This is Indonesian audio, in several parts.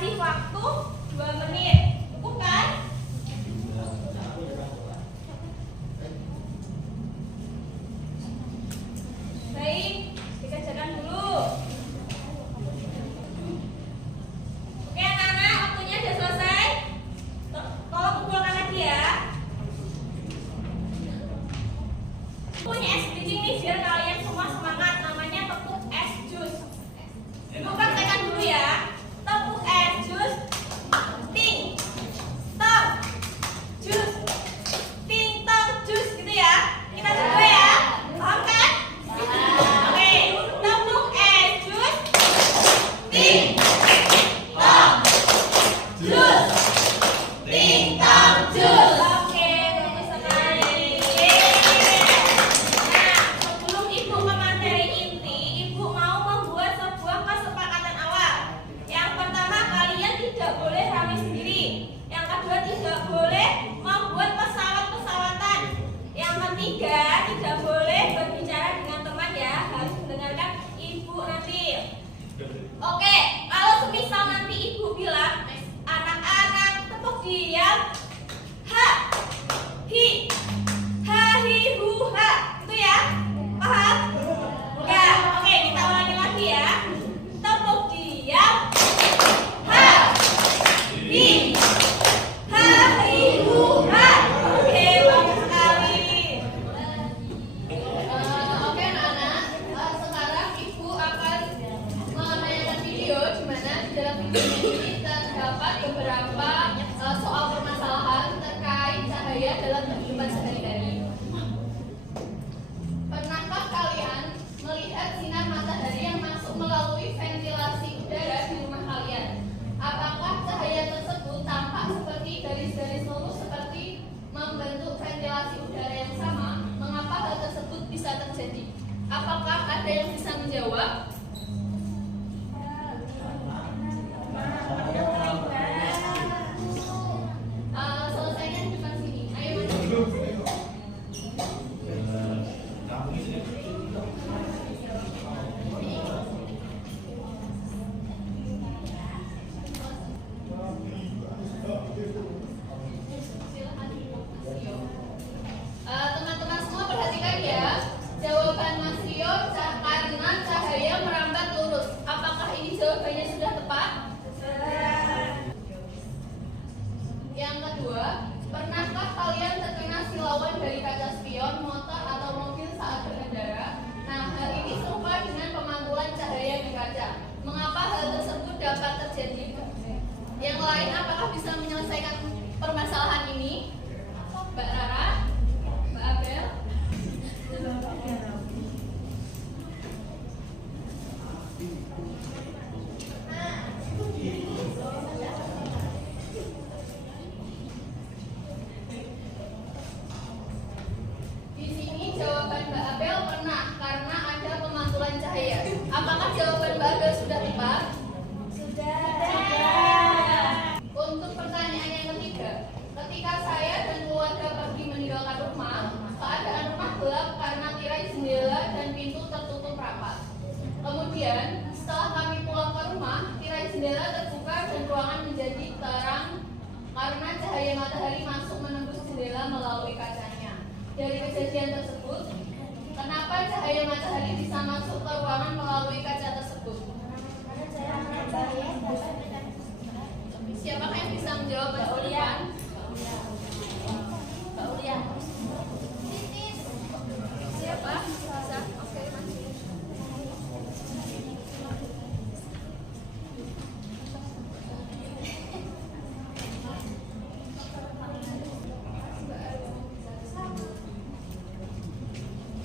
kasih waktu 2 menit. Cukup kan? Baik, dikerjakan dulu. Oke anak-anak, waktunya sudah selesai. Tolong kumpulkan lagi ya. Punya es bridging nih biar kalian semua semangat. Namanya tepuk es jus. Ibu praktekkan dulu ya. Tepuk es jus. Ting tong jus. Ting tong jus gitu ya. Kita coba ya. Paham kan? Oke, tepuk es jus. Ting tong jus. Ting tong jus. Oke, bagus sekali. Nah, sebelum ibu ke materi inti, ibu mau membuat sebuah kesepakatan awal. Yang pertama, kalian tidak boleh rame sendiri. Yang kedua, tidak boleh membuat pesawat-pesawatan. Yang ketiga, tidak boleh berbicara dengan teman ya, harus mendengarkan ibu nanti. Oke, kalau semisal nanti ibu bilang, anak-anak tepuk diam, ha, hi, ha, hi, hu, ha, itu ya, paham? Ya, oke, kita ulangi lagi ya. Tepuk diam, ha, hi, ha, hi, hu, ha. Oke, bagus sekali. Oke anak-anak, sekarang ibu akan menayangkan video di mana di dalam video ini terdapat beberapa soal permasalahan terkait cahaya dalam kehidupan sehari-hari. Pernahkah kalian melihat sinar matahari yang masuk melalui ventilasi udara di rumah kalian? Apakah cahaya tersebut tampak seperti garis-garis lurus seperti membentuk ventilasi udara yang sama? Mengapa hal tersebut bisa terjadi? Apakah ada yang bisa menjawab? Selesainya di depan sini. Ayo maju. Teman-teman semua perhatikan ya. Jawaban Mas Rio karena cahaya merambat lurus. Apakah ini jawabannya sudah tepat? Yang kedua, pernahkah kalian terkena silauan dari kaca spion, motor, atau mobil saat berkendara? Nah, hal ini serupa dengan pemantulan cahaya di kaca. Mengapa hal tersebut dapat terjadi? Yang lain, apakah bisa menyelesaikan permasalahan ini? Mbak Rara? Mbak Abel? Di sini jawaban Mbak Abel pernah karena ada pemantulan cahaya. Apakah jawaban Mbak Abel sudah tepat? Untuk pertanyaan yang ketiga, ketika saya dan keluarga pergi meninggalkan rumah, keadaan rumah gelap karena tirai jendela dan pintu tertutup rapat. Kemudian, setelah kami pulang ke rumah, tirai jendela terbuka dan ruangan menjadi terang karena cahaya matahari masuk menembus jendela melalui kacanya. Dari kejadian tersebut, kenapa cahaya matahari bisa masuk ke ruangan melalui kaca tersebut? Siapakah yang bisa menjawab Mbak Ulian? Mbak Ulian. Siapa? Bisa? Oke, maju.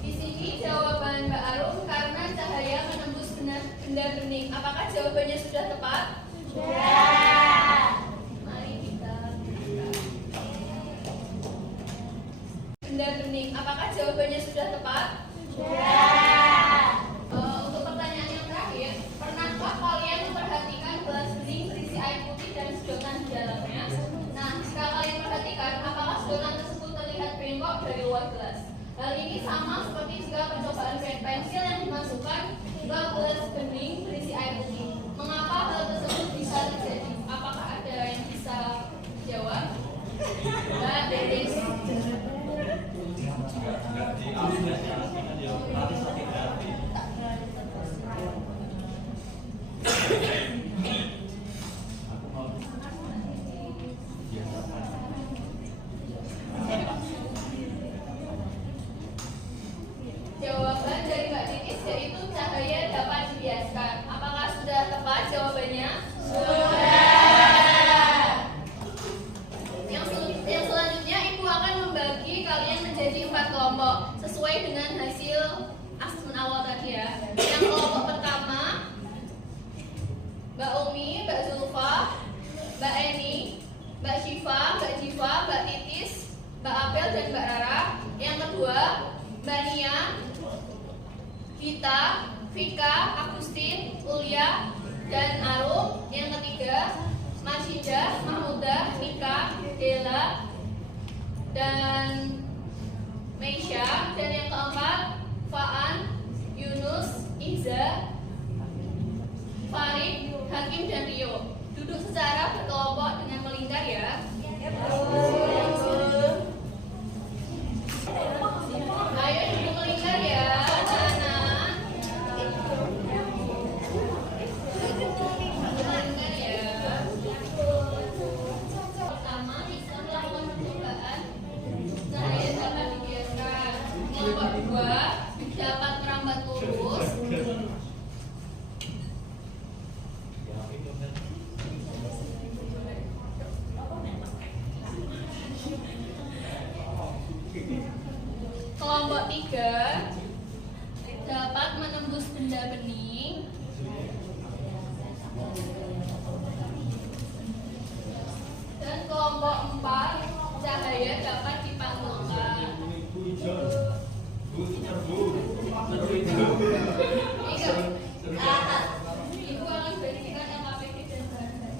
Di sini jawaban Mbak Arum karena cahaya menembus benda bening. Apakah jawabannya sudah tepat? Mari kita buka. Benda bening. Apakah jawabannya sudah tepat? Untuk pertanyaan yang terakhir, pernahkah kalian memperhatikan gelas bening berisi air putih dan sedotan di dalamnya? Nah, jika kalian perhatikan, apakah sedotan tersebut terlihat bengkok dari luar gelas? Hal ini sama seperti jika percobaan pensil yang dimasukkan ke gelas bening berisi air putih. Mengapa hal tersebut bisa terjadi? Mbak Eni, Mbak Syifa, Mbak Jiva, Mbak Titis, Mbak Apel, dan Mbak Rara. Yang kedua, Mbak Nia, Gita, Vika, Agustin, Ulia, dan Arum. Yang ketiga, Marsida, Mahmuda, Mika, Dela, dan Meisha. Dan yang keempat, Faan, Yunus, Iza, Farid, Hakim, dan Rio. Duduk secara berkelompok dengan melingkar ya. Ayo duduk melingkar ya, anak-anak. Melingkar ya. Pertama, kita melakukan percobaan. Saya dapat dibiarkan. Kelompok dua dapat merambat lurus. Kelompok tiga dapat menembus benda bening. Dan kelompok empat cahaya dapat dipantulkan. Ibu akan berikan LKPD dan bahan-bahan.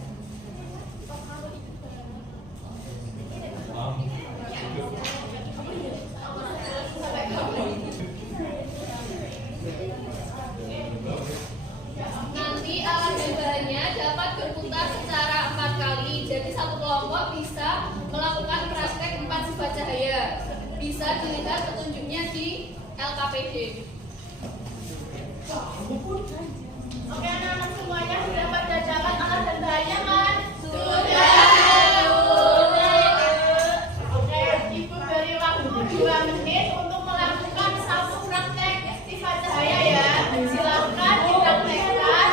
Nanti alat dan bahannya dapat berputar secara 4 kali. Jadi satu kelompok bisa melakukan praktek 4 sifat cahaya. Bisa dilihat petunjuknya di LKPD. Oke anak-anak semuanya sudah pada dapat alat dan bahannya kan? Sudah. Oke, Ibu beri waktu 2 menit untuk melakukan satu praktek sifat cahaya ya. Silakan dipraktekkan.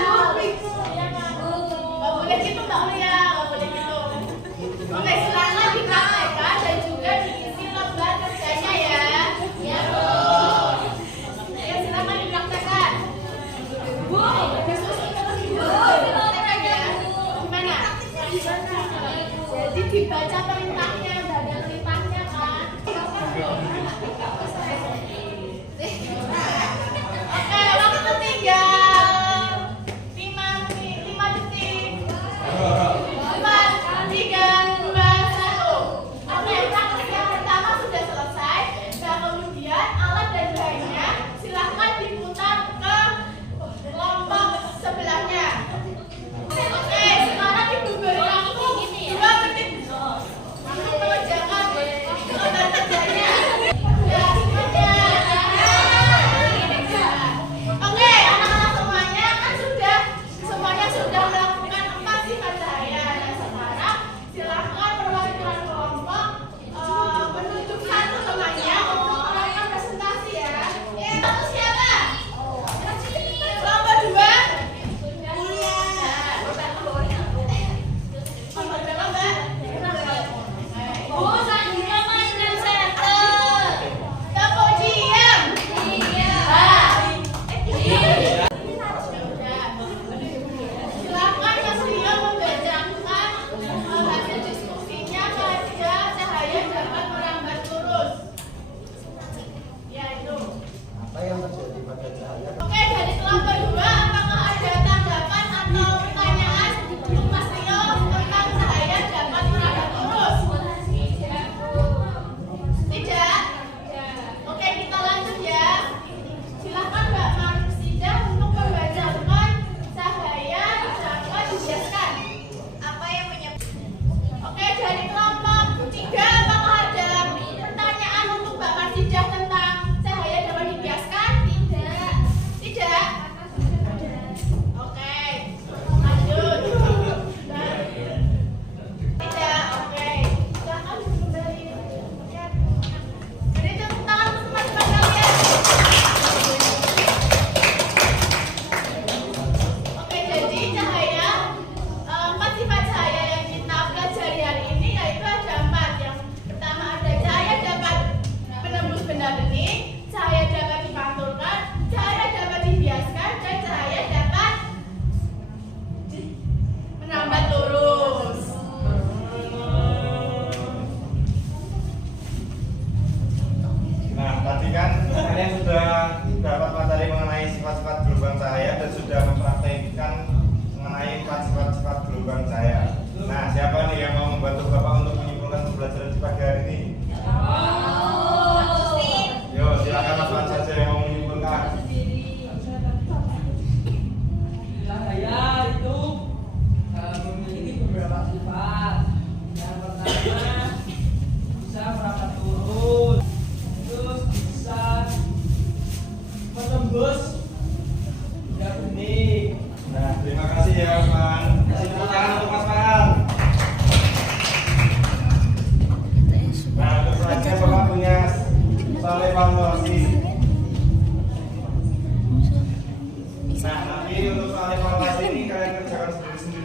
Nggak boleh gitu Mbak Ulia, nggak boleh gitu. Oke, silakan dipraktekkan dan juga diisi lembar kerjanya ya. Ya Bu. Ayo silakan dipraktekkan. Bu, disusun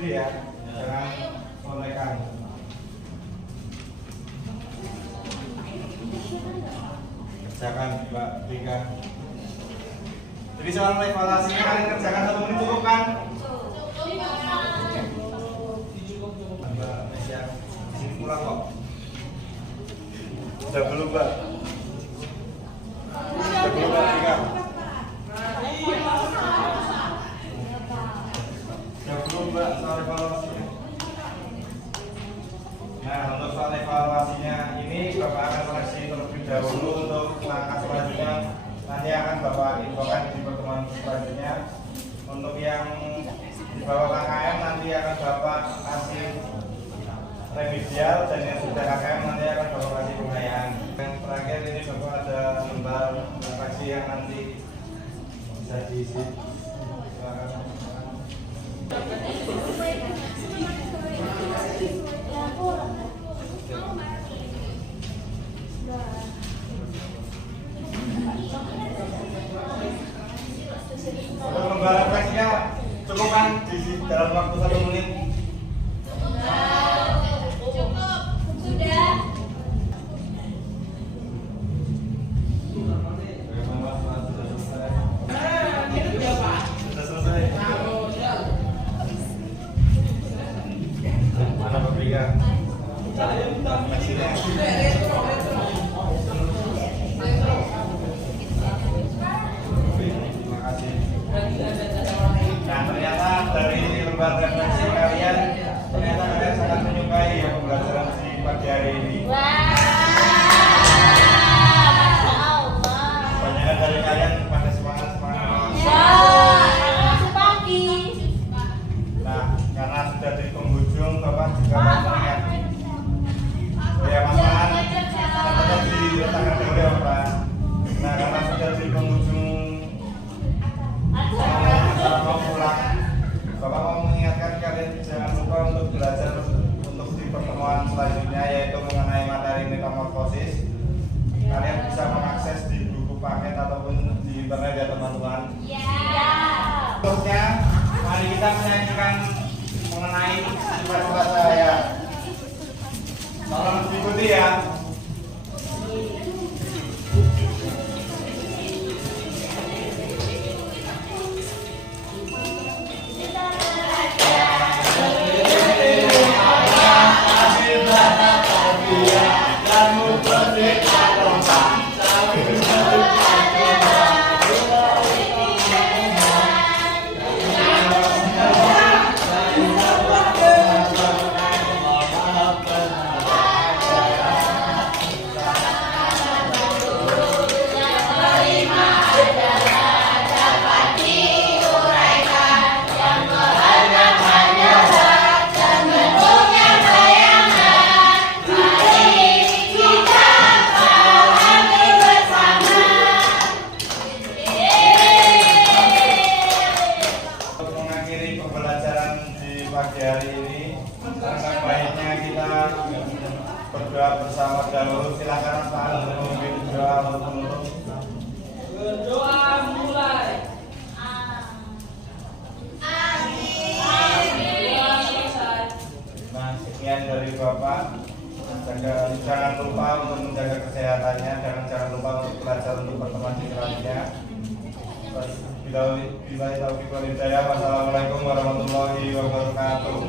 diri ya, jangan solekan. Kerjakan Mbak Rika. Jadi soal evaluasinya kalian kerjakan 1 menit cukup kan? Mbak Mesya, disini pulang kok. Sudah belum Mbak? Sudah belum Mbak Rika? Sudah belum Mbak soal evaluasinya? Nah, untuk soal evaluasinya ini Bapak akan seleksi terlebih dahulu. Untuk langkah selanjutnya nanti akan Bapak infokan di pertemuan selanjutnya. Untuk yang di bawah KKM nanti akan Bapak kasih remedial, dan yang sudah KKM nanti akan Bapak kasih pengayaan. Yang terakhir ini Bapak ada lembar refleksi yang nanti bisa diisi. Silakan. Untuk lembar refleksinya cukup kan diisi dalam waktu 1 menit? Cukup. Sudah. Bagaimana Pak? Sudah selesai? Sudah selesai? Mana Pak Rika? Refleksinya. Terima kasih. Nah, ternyata dari lembar refleksi kalian, ternyata kalian sangat menyukai ya pembelajaran di pagi hari ini. Kebanyakan dari kalian pada semangat. Nah, karena sudah di penghujung, Bapak juga mau mengingat. Oh ya, Mas Maan, tetap diletakkan dulu ya Bapak. Nah, karena sudah di penghujung acara mau pulang, Bapak mau mengingatkan kalian jangan lupa untuk belajar untuk di pertemuan selanjutnya, yaitu mengenai materi metamorfosis. Kalian bisa mengakses di buku paket ataupun di internet ya teman-teman. Terusnya, mari kita menyanyikan mengenai sifat-sifat saya. Tolong diikuti ya. Pagi hari ini, alangkah baiknya kita berdoa bersama dahulu. Silakan Pak untuk memimpin doa untuk penutup. Berdoa mulai. Nah, sekian dari Bapak. Jangan lupa untuk menjaga kesehatannya, jangan lupa untuk belajar untuk pertemuan selanjutnya. Bila taufiq wal hidayah. Wassalamualaikum warahmatullahi wabarakatuh.